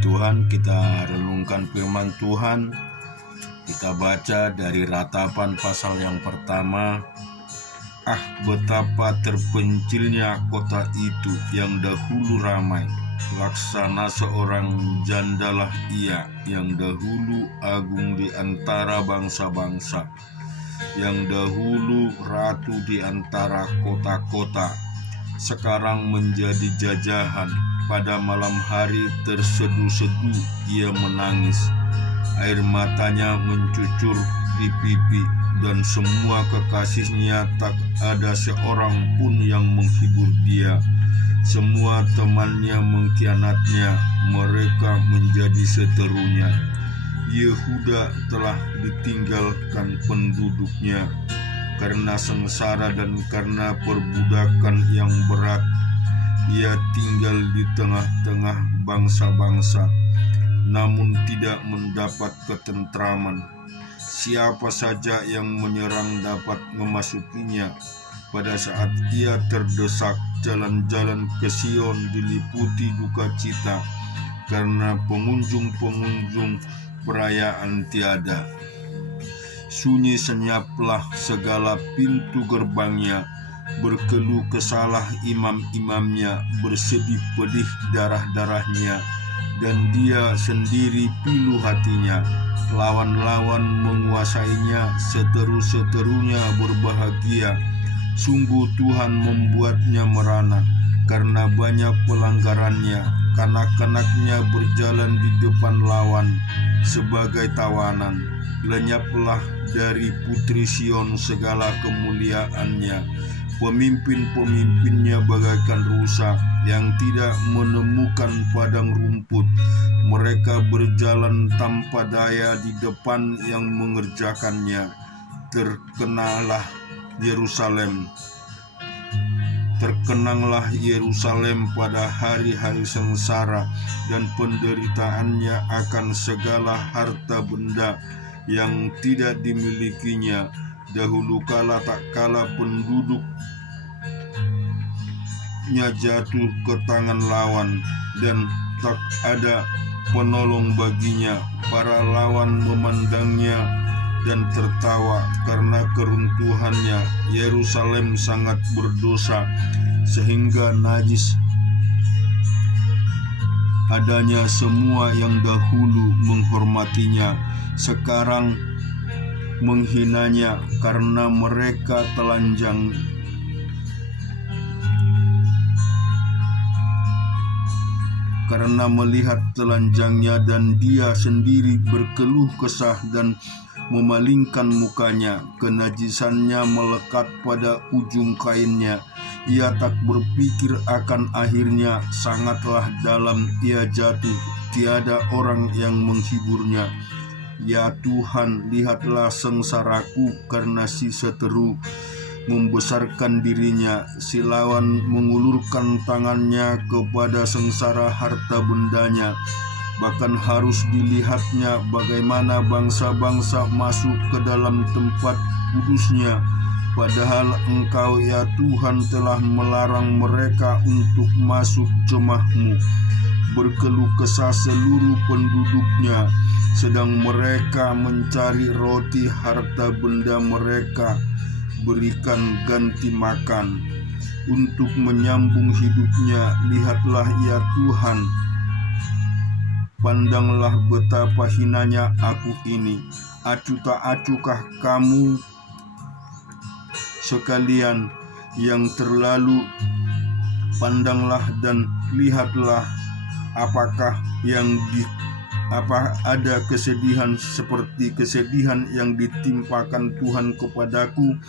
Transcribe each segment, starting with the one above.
Tuhan, kita renungkan firman Tuhan. Kita baca dari Ratapan pasal yang pertama. Betapa terpencilnya kota itu yang dahulu ramai. Laksana seorang jandalah ia yang dahulu agung di antara bangsa-bangsa, yang dahulu ratu di antara kota-kota, sekarang menjadi jajahan. Pada malam hari terseduh-seduh ia menangis, air matanya mencucur di pipi, dan semua kekasihnya tak ada seorang pun yang menghibur dia. Semua temannya mengkhianatnya, mereka menjadi seterunya. Yehuda telah ditinggalkan penduduknya karena sengsara dan karena perbudakan yang berat. Ia tinggal di tengah-tengah bangsa-bangsa, namun tidak mendapat ketentraman. Siapa saja yang menyerang dapat memasukinya. Pada saat ia terdesak, jalan-jalan ke Sion diliputi duka cita, karena pengunjung-pengunjung perayaan tiada. Sunyi senyaplah segala pintu gerbangnya, berkeluh kesalah imam-imamnya, bersedih pedih darah-darahnya, dan dia sendiri pilu hatinya. Lawan-lawan menguasainya, seteru-seterunya berbahagia. Sungguh Tuhan membuatnya merana karena banyak pelanggarannya. Kanak-kanaknya berjalan di depan lawan sebagai tawanan. Lenyaplah dari putri Sion segala kemuliaannya. Pemimpin-pemimpinnya bagaikan rusa yang tidak menemukan padang rumput. Mereka berjalan tanpa daya di depan yang mengerjakannya. Terkenanglah Yerusalem pada hari-hari sengsara dan penderitaannya akan segala harta benda yang tidak dimilikinya. Dahulu kala tak kala penduduknya jatuh ke tangan lawan, dan tak ada penolong baginya. Para lawan memandangnya dan tertawa karena keruntuhannya. Yerusalem sangat berdosa sehingga najis adanya. Semua yang dahulu menghormatinya sekarang menghinanya karena mereka telanjang. Karena melihat telanjangnya, dan dia sendiri berkeluh kesah dan memalingkan mukanya. Kenajisannya melekat pada ujung kainnya. Ia tak berpikir akan akhirnya, sangatlah dalam ia jatuh, tiada orang yang menghiburnya. Ya Tuhan, lihatlah sengsaraku karena si seteru membesarkan dirinya. Si lawan mengulurkan tangannya kepada sengsara harta bendanya. Bahkan harus dilihatnya bagaimana bangsa-bangsa masuk ke dalam tempat kudusnya. Padahal Engkau ya Tuhan telah melarang mereka untuk masuk jemaah-Mu. Berkeluh kesah seluruh penduduknya, sedang mereka mencari roti harta benda mereka. Berikan ganti makan untuk menyambung hidupnya. Lihatlah ya Tuhan, pandanglah betapa hinanya aku ini. Acuh tak acuhkah kamu sekalian yang terlalu? Pandanglah dan lihatlah, apakah ada kesedihan seperti kesedihan yang ditimpakan Tuhan kepadaku,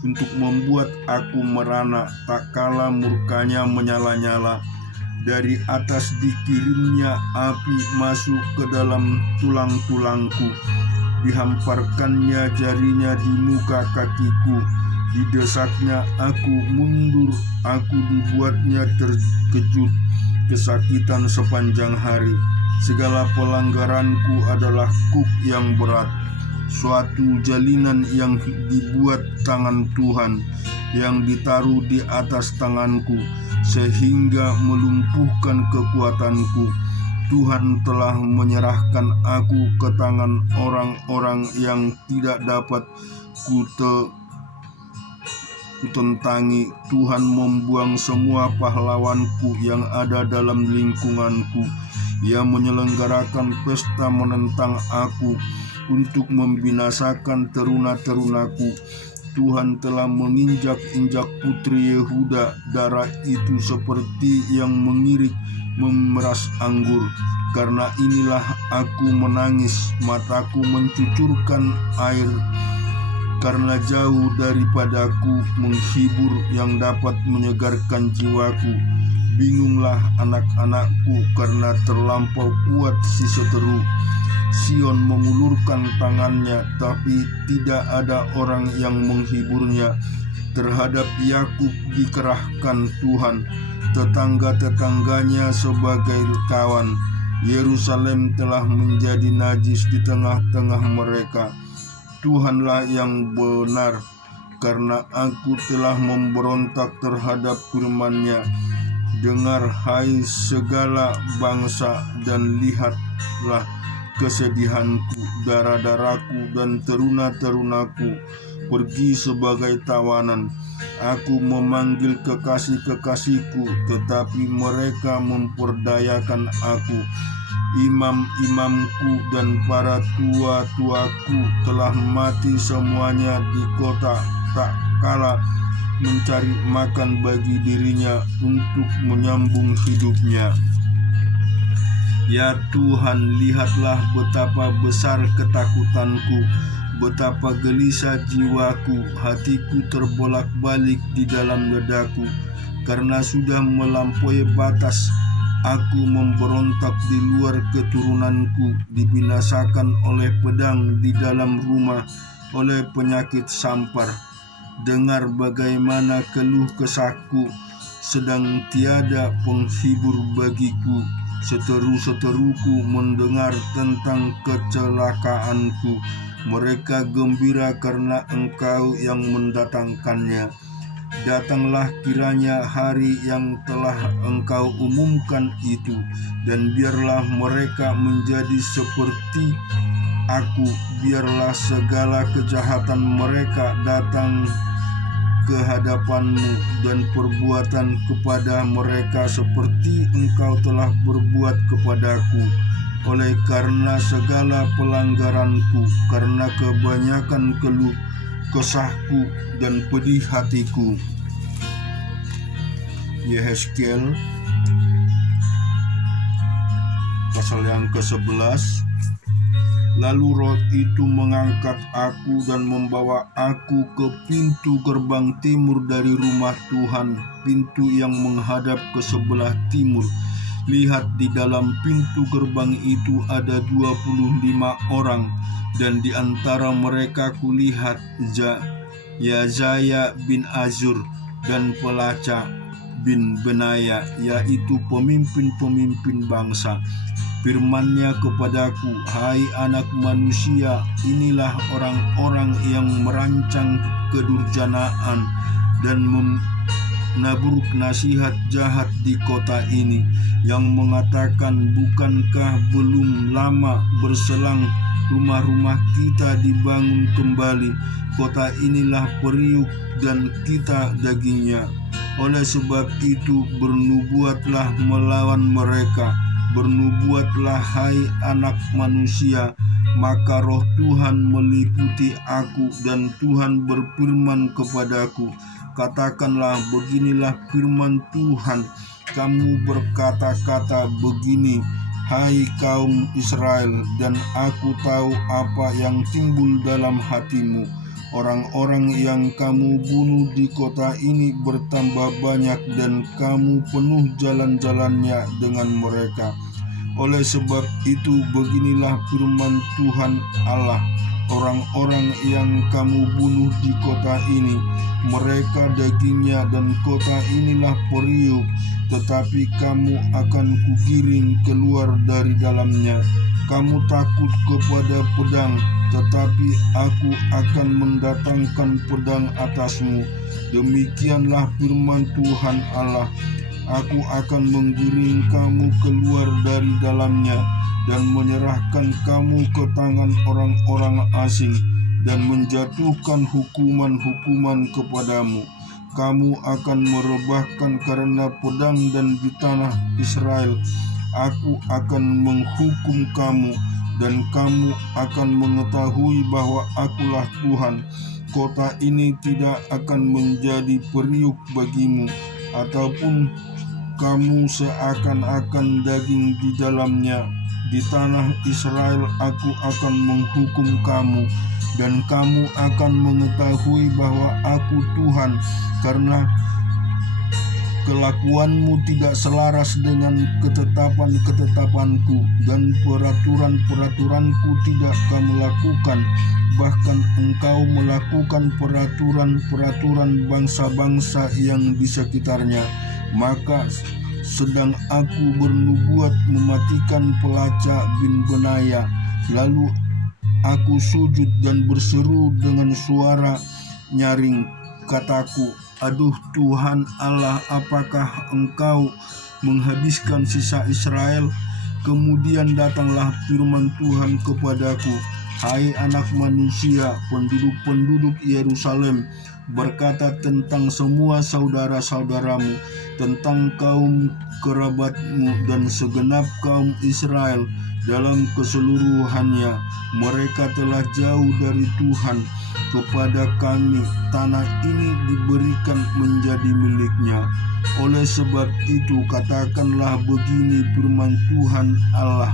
untuk membuat aku merana. Tak kala murkanya menyala-nyala, dari atas dikirimnya api masuk ke dalam tulang-tulangku. Dihamparkannya jarinya di muka kakiku. Didesaknya aku mundur, aku dibuatnya terkejut, kesakitan sepanjang hari. Segala pelanggaranku adalah kuk yang berat, suatu jalinan yang dibuat tangan Tuhan, yang ditaruh di atas tanganku, sehingga melumpuhkan kekuatanku. Tuhan telah menyerahkan aku ke tangan orang-orang yang tidak dapat kutentangi. Tuhan membuang semua pahlawanku yang ada dalam lingkunganku. Ia menyelenggarakan pesta menentang aku untuk membinasakan teruna-terunaku. Tuhan telah menginjak-injak putri Yehuda. Darah itu seperti yang mengirik memeras anggur. Karena inilah aku menangis, mataku mencucurkan air. Karena jauh daripadaku menghibur yang dapat menyegarkan jiwaku. Bingunglah anak-anakku karena terlampau kuat si seteru. Sion mengulurkan tangannya, tapi tidak ada orang yang menghiburnya. Terhadap Yakub dikerahkan Tuhan, tetangga-tetangganya sebagai kawan. Yerusalem telah menjadi najis di tengah-tengah mereka. Tuhanlah yang benar, karena aku telah memberontak terhadap firman-Nya. Dengar, hai segala bangsa, dan lihatlah kesedihanku. Darah-darahku dan teruna-terunaku pergi sebagai tawanan. Aku memanggil kekasih-kekasihku, tetapi mereka memperdayakan aku. Imam-imamku dan para tua-tuaku telah mati semuanya di kota, tak kala mencari makan bagi dirinya untuk menyambung hidupnya. Ya Tuhan, lihatlah betapa besar ketakutanku, betapa gelisah jiwaku. Hatiku terbolak-balik di dalam dadaku, karena sudah melampaui batas. Aku memberontak di luar keturunanku, dibinasakan oleh pedang di dalam rumah, oleh penyakit sampar. Dengar bagaimana keluh kesahku, sedang tiada penghibur bagiku. Seteru-seteruku mendengar tentang kecelakaanku. Mereka gembira karena Engkau yang mendatangkannya. Datanglah kiranya hari yang telah Engkau umumkan itu, dan biarlah mereka menjadi seperti aku. Biarlah segala kejahatan mereka datang ke hadapan-Mu, dan perbuatan kepada mereka seperti Engkau telah berbuat kepadaku. Oleh karena segala pelanggaranku, karena kebanyakan keluh kesahku dan pedih hatiku. Yehezkiel pasal yang ke-11. Lalu roh itu mengangkat aku dan membawa aku ke pintu gerbang timur dari rumah Tuhan, pintu yang menghadap ke sebelah timur. Lihat, di dalam pintu gerbang itu ada 25 orang, dan di antara mereka kulihat Yazaya bin Azur dan Pelaca bin Benaya, yaitu pemimpin-pemimpin bangsa. Firman-Nya kepadaku, hai anak manusia, inilah orang-orang yang merancang kedurjanaan dan menabur nasihat jahat di kota ini, yang mengatakan, bukankah belum lama berselang rumah-rumah kita dibangun kembali? Kota inilah periuk dan kita dagingnya. Oleh sebab itu bernubuatlah melawan mereka. Bernubuatlah hai anak manusia. Maka roh Tuhan meliputi aku, dan Tuhan berfirman kepadaku, katakanlah, beginilah firman Tuhan. Kamu berkata-kata begini, hai kaum Israel, dan aku tahu apa yang timbul dalam hatimu. Orang-orang yang kamu bunuh di kota ini bertambah banyak, dan kamu penuh jalan-jalannya dengan mereka. Oleh sebab itu beginilah firman Tuhan Allah, orang-orang yang kamu bunuh di kota ini, mereka dagingnya, dan kota inilah periuk, tetapi kamu akan kugiring keluar dari dalamnya. Kamu takut kepada pedang, tetapi aku akan mendatangkan pedang atasmu. Demikianlah firman Tuhan Allah. Aku akan menggiring kamu keluar dari dalamnya dan menyerahkan kamu ke tangan orang-orang asing dan menjatuhkan hukuman-hukuman kepadamu. Kamu akan merebahkan karena pedang, dan di tanah Israel aku akan menghukum kamu, dan kamu akan mengetahui bahwa akulah Tuhan. Kota ini tidak akan menjadi periuk bagimu, ataupun kamu seakan-akan daging di dalamnya. Di tanah Israel aku akan menghukum kamu, dan kamu akan mengetahui bahwa aku Tuhan, karena kelakuanmu tidak selaras dengan ketetapan-ketetapanku, dan peraturan-peraturanku tidak kamu lakukan. Bahkan engkau melakukan peraturan-peraturan bangsa-bangsa yang di sekitarnya. Maka sedang aku bernubuat mematikan pelacak bin Benaya. Lalu aku sujud dan berseru dengan suara nyaring, kataku, aduh Tuhan Allah, apakah engkau menghabiskan sisa Israel? Kemudian datanglah firman Tuhan kepadaku, hai anak manusia, penduduk-penduduk Yerusalem berkata tentang semua saudara-saudaramu, tentang kaum kerabatmu dan segenap kaum Israel dalam keseluruhannya. Mereka telah jauh dari Tuhan. Kepada kami tanah ini diberikan menjadi miliknya. Oleh sebab itu katakanlah begini firman Tuhan Allah,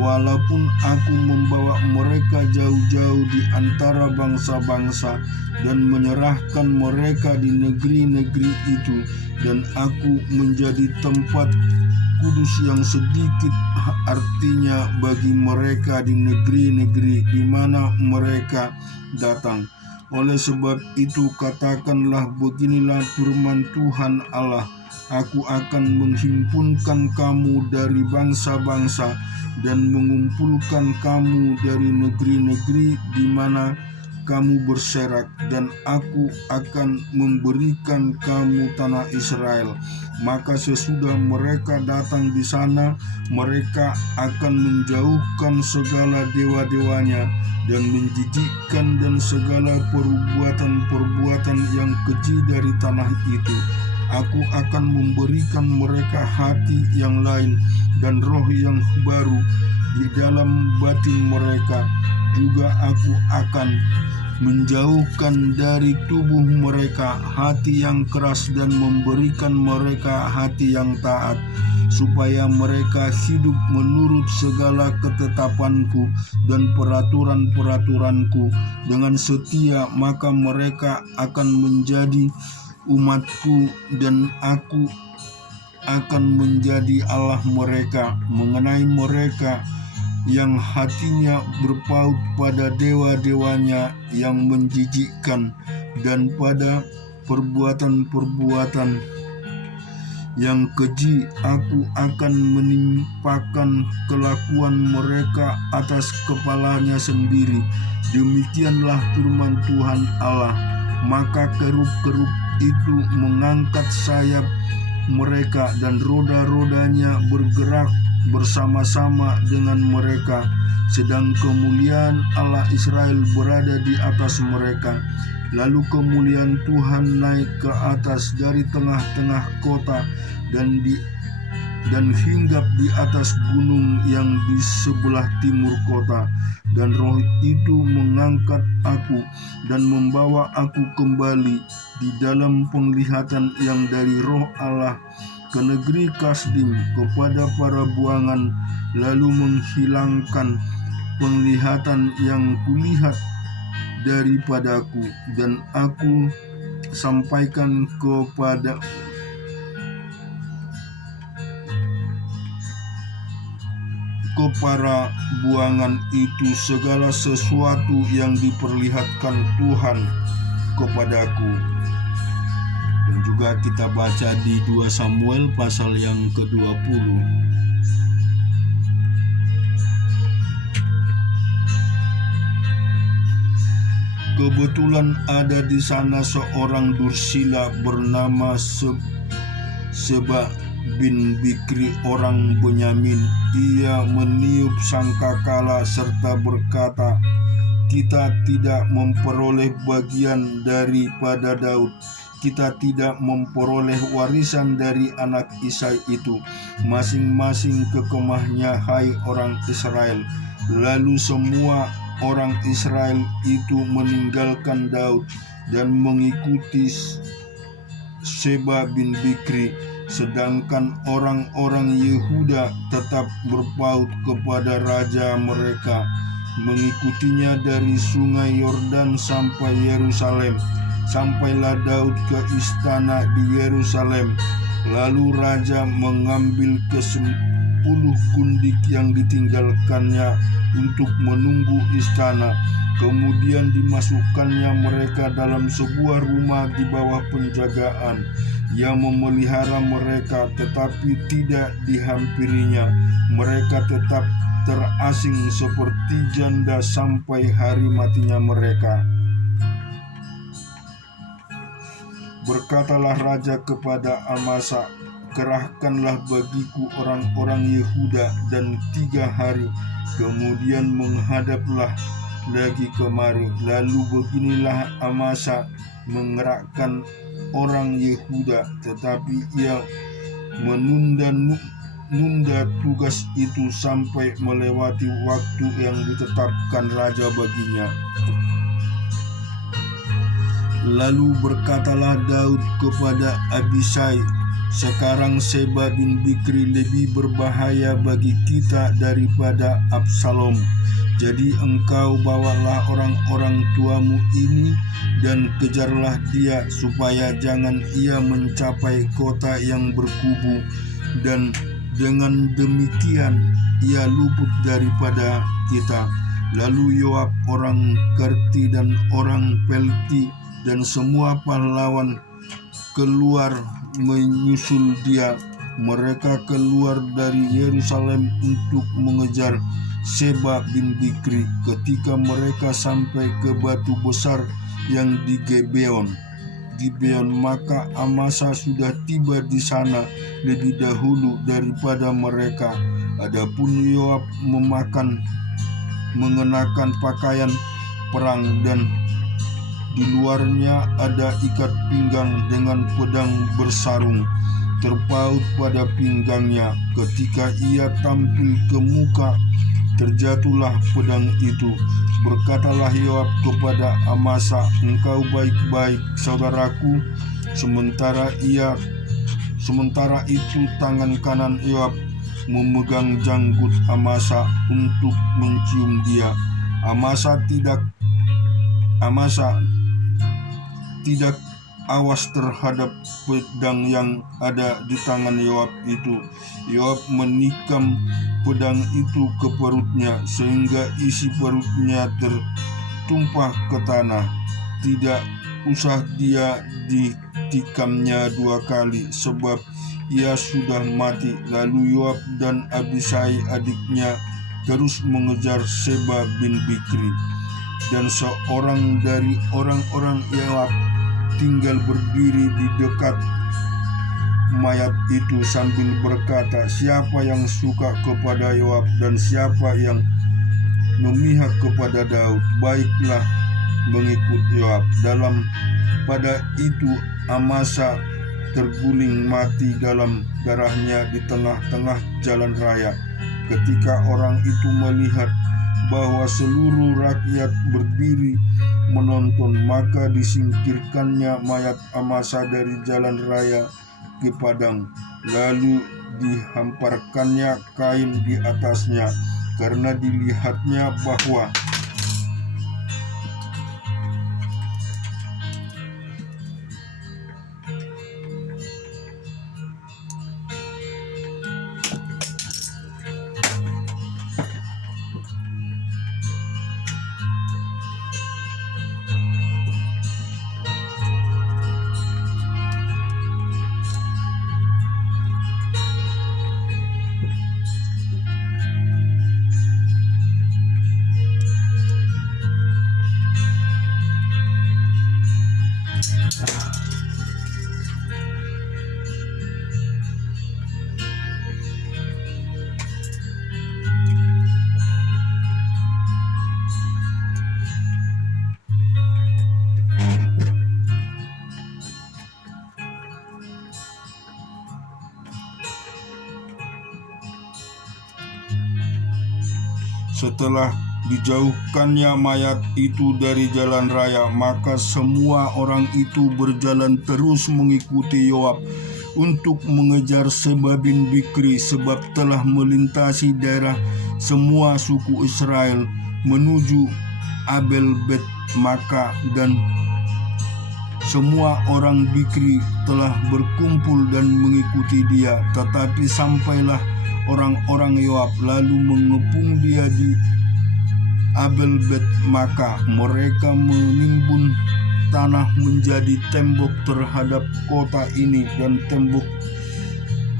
walaupun aku membawa mereka jauh-jauh di antara bangsa-bangsa dan menyerahkan mereka di negeri-negeri itu, dan aku menjadi tempat kudus yang sedikit artinya bagi mereka di negeri-negeri di mana mereka datang. Oleh sebab itu katakanlah beginilah firman Tuhan Allah, aku akan menghimpunkan kamu dari bangsa-bangsa dan mengumpulkan kamu dari negeri-negeri di mana kamu berserak, dan aku akan memberikan kamu tanah Israel. Maka sesudah mereka datang di sana, mereka akan menjauhkan segala dewa-dewanya dan menjijikkan dan segala perbuatan-perbuatan yang keji dari tanah itu. Aku akan memberikan mereka hati yang lain dan roh yang baru di dalam batin mereka. Juga aku akan menjauhkan dari tubuh mereka hati yang keras dan memberikan mereka hati yang taat, supaya mereka hidup menurut segala ketetapanku dan peraturan-peraturanku dengan setia. Maka mereka akan menjadi umatku, dan aku akan menjadi Allah mereka. Mengenai mereka yang hatinya berpaut pada dewa-dewanya yang menjijikkan dan pada perbuatan-perbuatan yang keji, aku akan menimpakan kelakuan mereka atas kepalanya sendiri. Demikianlah firman Tuhan Allah. Maka kerub-kerub itu mengangkat sayap mereka, dan roda-rodanya bergerak bersama-sama dengan mereka, sedang kemuliaan Allah Israel berada di atas mereka. Lalu kemuliaan Tuhan naik ke atas dari tengah-tengah kota dan hinggap di atas gunung yang di sebelah timur kota. Dan roh itu mengangkat aku dan membawa aku kembali di dalam penglihatan yang dari roh Allah ke negeri Kasdim, kepada para buangan, lalu menghilangkan penglihatan yang kulihat daripadaku, dan aku sampaikan kepada para buangan itu segala sesuatu yang diperlihatkan Tuhan kepadaku. Dan juga kita baca di 2 Samuel pasal yang ke-20. Kebetulan ada di sana seorang dursila bernama Seba bin Bikri orang Benyamin. Ia meniup sangkakala serta berkata, "Kita tidak memperoleh bagian daripada Daud. Kita tidak memperoleh warisan dari anak Isai itu. Masing-masing ke kemahnya, hai orang Israel." Lalu semua orang Israel itu meninggalkan Daud dan mengikuti Seba bin Bikri, sedangkan orang-orang Yehuda tetap berpaut kepada raja mereka, mengikutinya dari sungai Yordan sampai Yerusalem. Sampailah Daud ke istana di Yerusalem. Lalu raja mengambil ke-10 gundik yang ditinggalkannya untuk menunggu istana. Kemudian dimasukkannya mereka dalam sebuah rumah di bawah penjagaan. Ia memelihara mereka, tetapi tidak dihampirinya. Mereka tetap terasing seperti janda sampai hari matinya mereka. Berkatalah raja kepada Amasa, "Kerahkanlah bagiku orang-orang Yehuda dan 3 hari, kemudian menghadaplah lagi kemari." Lalu beginilah Amasa mengerahkan orang Yehuda, tetapi ia menunda tugas itu sampai melewati waktu yang ditetapkan raja baginya. Lalu berkatalah Daud kepada Abisai, "Sekarang Seba bin Bikri lebih berbahaya bagi kita daripada Absalom. Jadi engkau bawalah orang-orang tuamu ini dan kejarlah dia, supaya jangan ia mencapai kota yang berkubu, dan dengan demikian ia luput daripada kita." Lalu Yoab orang Kerti dan orang Pelti dan semua pahlawan keluar menyusul dia. Mereka keluar dari Yerusalem untuk mengejar Seba bin Bikri. Ketika mereka sampai ke batu besar yang di Gibeon, maka Amasa sudah tiba di sana lebih dahulu daripada mereka. Adapun Yoab mengenakan pakaian perang, dan di luarnya ada ikat pinggang dengan pedang bersarung terpaut pada pinggangnya. Ketika ia tampil ke muka, terjatuhlah pedang itu. Berkatalah Yoab kepada Amasa, "Engkau baik-baik, saudaraku?" Sementara itu tangan kanan Yoab memegang janggut Amasa untuk mencium dia. Amasa tidak awas terhadap pedang yang ada di tangan Yoab itu. Yoab menikam pedang itu ke perutnya sehingga isi perutnya tertumpah ke tanah. Tidak usah dia ditikamnya 2 kali, sebab ia sudah mati. Lalu Yoab dan Abisai adiknya terus mengejar Seba bin Bikri. Dan seorang dari orang-orang Yoab tinggal berdiri di dekat mayat itu sambil berkata, "Siapa yang suka kepada Yoab dan siapa yang memihak kepada Daud, baiklah mengikut Yoab." Pada itu Amasa terguling mati dalam darahnya di tengah-tengah jalan raya. Ketika orang itu melihat bahwa seluruh rakyat berdiri menonton, maka disingkirkannya mayat Amasa dari jalan raya ke padang, lalu dihamparkannya kain di atasnya, karena dilihatnya bahwa Setelah dijauhkannya mayat itu dari jalan raya, maka semua orang itu berjalan terus mengikuti Yoab untuk mengejar Seba bin Bikri, sebab telah melintasi daerah semua suku Israel menuju Abel Bet Maka, dan semua orang Bikri telah berkumpul dan mengikuti dia. Tetapi sampailah orang-orang Yoab lalu mengepung dia di Abel Bet Maka. Mereka menimbun tanah menjadi tembok terhadap kota ini, dan tembok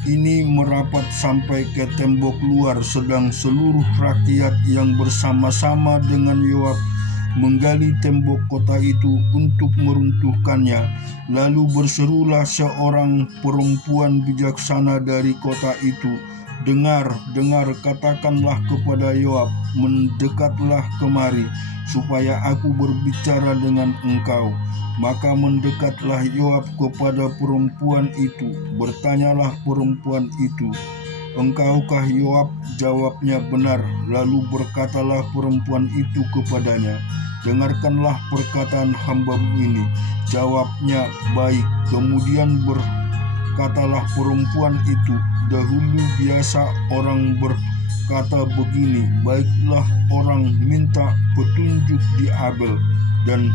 ini merapat sampai ke tembok luar. Sedang seluruh rakyat yang bersama-sama dengan Yoab menggali tembok kota itu untuk meruntuhkannya. Lalu berserulah seorang perempuan bijaksana dari kota itu, "Dengar, dengar, katakanlah kepada Yoab, mendekatlah kemari, supaya aku berbicara dengan engkau." Maka mendekatlah Yoab kepada perempuan itu. Bertanyalah perempuan itu, "Engkaukah Yoab?" Jawabnya, "Benar." Lalu berkatalah perempuan itu kepadanya, "Dengarkanlah perkataan hamba-mu ini." Jawabnya, "Baik." Kemudian berkatalah perempuan itu, "Dahulu biasa orang berkata begini, baiklah orang minta petunjuk di Abel dan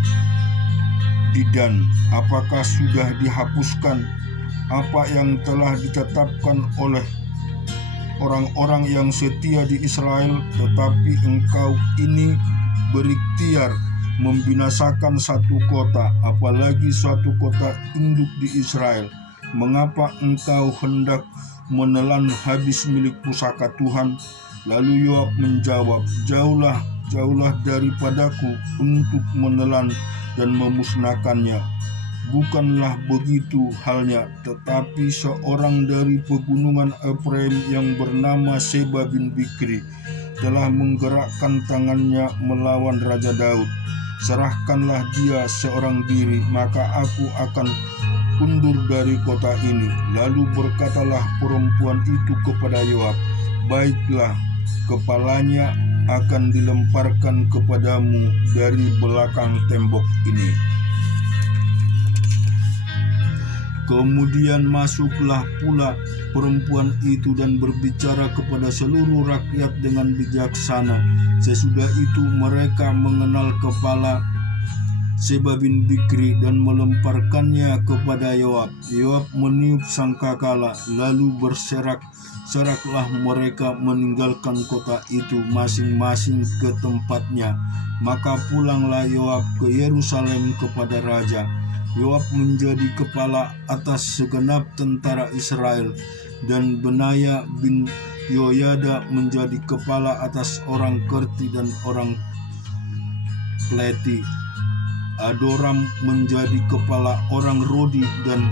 di Dan. Apakah sudah dihapuskan apa yang telah ditetapkan oleh orang-orang yang setia di Israel? Tetapi engkau ini berikhtiar membinasakan satu kota, apalagi suatu kota induk di Israel. Mengapa engkau hendak menelan habis milik pusaka Tuhan?" Lalu Yoab menjawab, "Jauhlah, jauhlah daripadaku untuk menelan dan memusnahkannya. Bukanlah begitu halnya, tetapi seorang dari pegunungan Efraim yang bernama Seba bin Bikri telah menggerakkan tangannya melawan Raja Daud. Serahkanlah dia seorang diri, maka aku akan undur dari kota ini." Lalu berkatalah perempuan itu kepada Yoab, "Baiklah, kepalanya akan dilemparkan kepadamu dari belakang tembok ini." Kemudian masuklah pula perempuan itu dan berbicara kepada seluruh rakyat dengan bijaksana. Sesudah itu mereka mengenal kepala Seba bin Bikri dan melemparkannya kepada Yoab. Yoab meniup sangkakala, lalu berserak-seraklah mereka meninggalkan kota itu masing-masing ke tempatnya. Maka pulanglah Yoab ke Yerusalem kepada raja. Yoab menjadi kepala atas segenap tentara Israel, dan Benaya bin Yoyada menjadi kepala atas orang Kerti dan orang Pleti. Adoram menjadi kepala orang Rodi, dan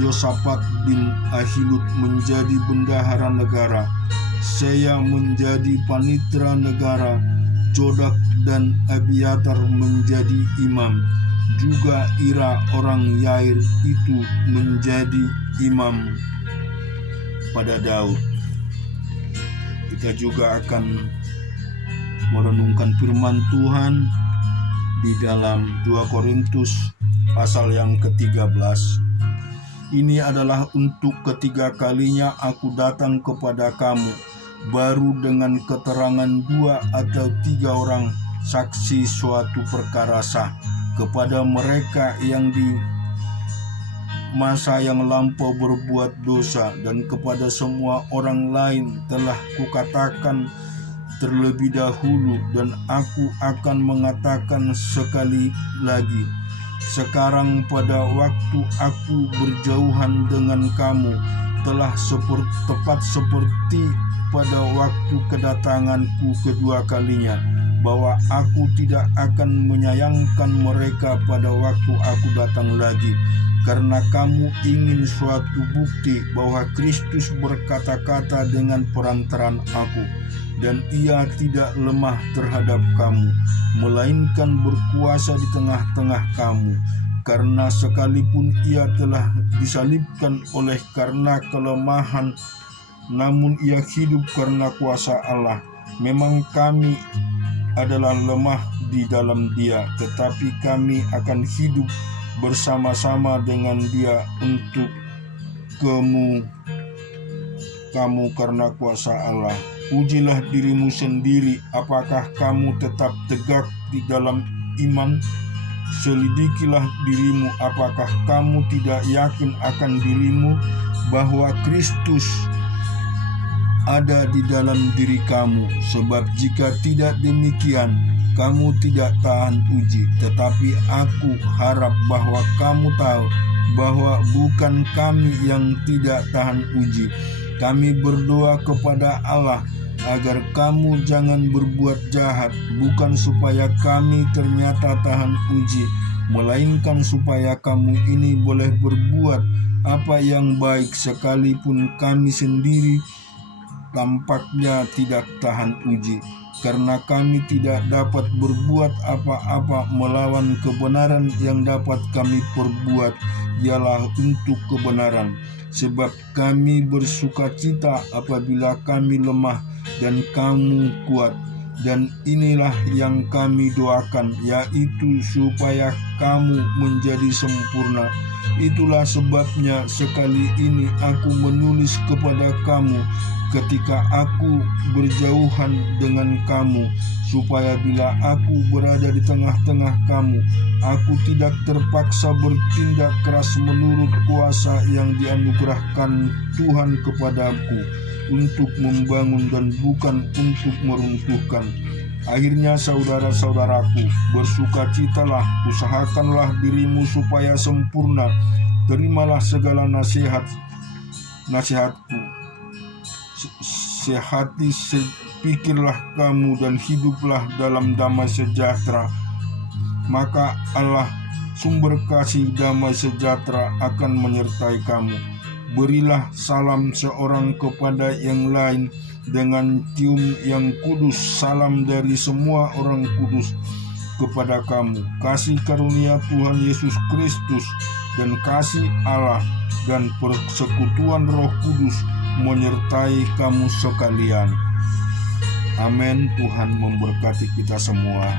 Yosafat bin Ahilud menjadi bendahara negara. Seya menjadi panitera negara. Jodak dan Abiatar menjadi imam. Juga Ira orang Yair itu menjadi imam pada Daud. Kita juga akan merenungkan firman Tuhan di dalam 2 Korintus pasal yang ke-13. "Ini adalah untuk ketiga kalinya aku datang kepada kamu, baru dengan keterangan 2 atau 3 orang saksi suatu perkara sah. Kepada mereka yang di masa yang lampau berbuat dosa, dan kepada semua orang lain telah kukatakan terlebih dahulu, dan aku akan mengatakan sekali lagi. Sekarang pada waktu aku berjauhan dengan kamu, telah tepat seperti pada waktu kedatanganku kedua kalinya, bahwa aku tidak akan menyayangkan mereka pada waktu aku datang lagi, karena kamu ingin suatu bukti bahwa Kristus berkata-kata dengan perantaran aku, dan ia tidak lemah terhadap kamu, melainkan berkuasa di tengah-tengah kamu. Karena sekalipun ia telah disalibkan oleh karena kelemahan, namun ia hidup karena kuasa Allah. Memang kami adalah lemah di dalam Dia, tetapi kami akan hidup bersama-sama dengan Dia untuk kamu karena kuasa Allah. Ujilah dirimu sendiri, apakah kamu tetap tegak di dalam iman? Selidikilah dirimu, apakah kamu tidak yakin akan dirimu bahwa Kristus ada di dalam diri kamu? Sebab jika tidak demikian, kamu tidak tahan uji. Tetapi aku harap bahwa kamu tahu bahwa bukan kami yang tidak tahan uji. Kami berdoa kepada Allah agar kamu jangan berbuat jahat, bukan supaya kami ternyata tahan uji, melainkan supaya kamu ini boleh berbuat apa yang baik, sekalipun kami sendiri tampaknya tidak tahan uji. Karena kami tidak dapat berbuat apa-apa melawan kebenaran, yang dapat kami perbuat ialah untuk kebenaran. Sebab kami bersukacita apabila kami lemah dan kamu kuat. Dan inilah yang kami doakan, yaitu supaya kamu menjadi sempurna. Itulah sebabnya sekali ini aku menulis kepada kamu ketika aku berjauhan dengan kamu, supaya bila aku berada di tengah-tengah kamu, aku tidak terpaksa bertindak keras menurut kuasa yang dianugerahkan Tuhan kepadaku, untuk membangun dan bukan untuk meruntuhkan. Akhirnya saudara-saudaraku, bersukacitalah, usahakanlah dirimu supaya sempurna, terimalah segala nasihatku, sehati pikirlah kamu dan hiduplah dalam damai sejahtera. Maka Allah, sumber kasih damai sejahtera, akan menyertai kamu. Berilah salam seorang kepada yang lain dengan cium yang kudus. Salam dari semua orang kudus kepada kamu. Kasih karunia Tuhan Yesus Kristus dan kasih Allah dan persekutuan Roh Kudus menyertai kamu sekalian. Amin. Tuhan memberkati kita semua.